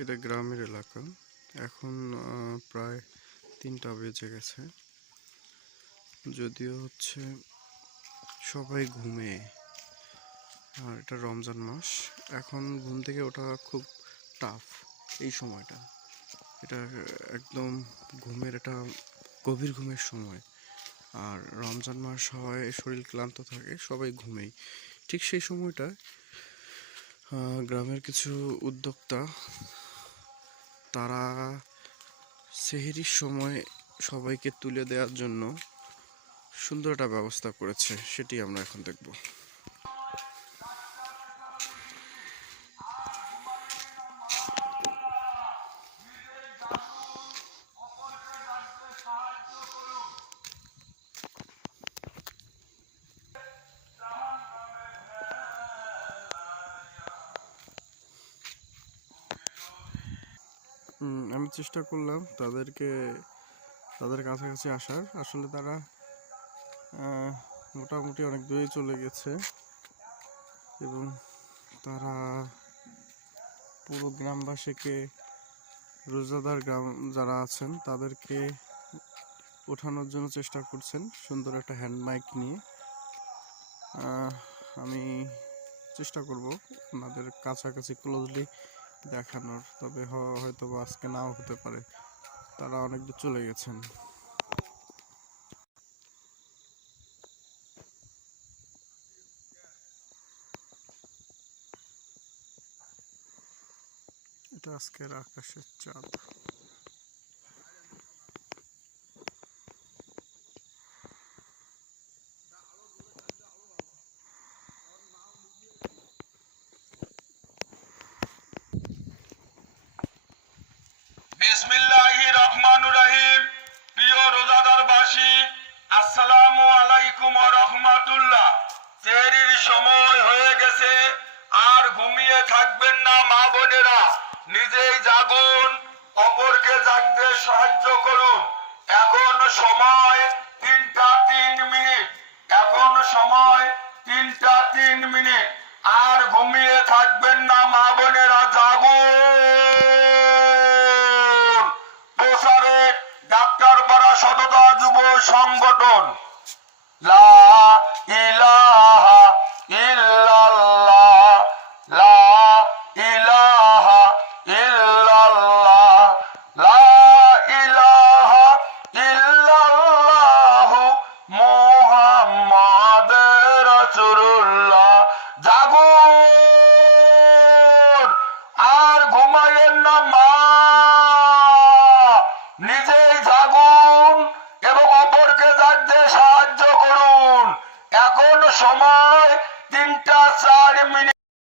এটা গ্রামের এলাকা। এখন প্রায় 3টা বেজে গেছে। যদিও সবাই ঘুমে, আর এটা রমজান মাস। এখন ঘুম থেকে ওঠা খুব টাফ এই সময়টা। এটা একদম একটা গভীর ঘুমের সময়। আর রমজান মাস হওয়ায় শরীর ক্লান্ত থাকে, সবাই ঘুমেই। ঠিক সেই সময়টা গ্রামের কিছু উদ্যোক্তা তারা সেহরির সময় সবাইকে তুলে দেওয়ার জন্য সুন্দর একটা ব্যবস্থা করেছে, সেটি আমরা এখন দেখব। আমি চেষ্টা করলাম তাদের কাছাকাছি আসার। আসলে তারা মোটামুটি অনেক দূরে চলে গেছে এবং তারা পুরো গ্রামবাসীকে, রোজাদার গ্রাম যারা আছেন তাদেরকে ওঠানোর জন্য চেষ্টা করছেন সুন্দর একটা হ্যান্ড মাইক নিয়ে। আমি চেষ্টা করব ওনাদের কাছাকাছি ক্লোজলি দেখানোর, তবে হয়তো আজকে নাও হতে পারে, তারা অনেক দূর চলে গেছেন। এটা আজকের আকাশের চাঁদ। বিসমিল্লাহির রহমানির রহিম। প্রিয় রোজাদারবাসী, আসসালামু আলাইকুম ওয়া রাহমাতুল্লাহ। সেহরির সময় হয়ে গেছে, আর ঘুমিয়ে থাকবেন না মা বোনেরা। নিজেই জাগুন, অপরকে জাগতে সাহায্য করুন। এখন সময় 3টা 3 মিনিট। এখন সময় 3টা 3 মিনিট। আর ঘুমিয়ে থাকবেন না মা বোনেরা, জাগুন। প্রচারে ডাক্তারপাড়া সততা যুব সংগঠন। লা ইলাহা ইল্লাল্লাহ, লা ইলাহা ইল্লাল্লাহ, লা ইলাহা ইল্লাল্লাহ মুহাম্মাদুর রাসূলুল্লাহ। জাগুন, আর ঘুমায়েন না মা। নিজেই জাগুন এবং অপরকে জাগতে সাহায্য করুন। এখন সময় 3টা 4 মিনিট।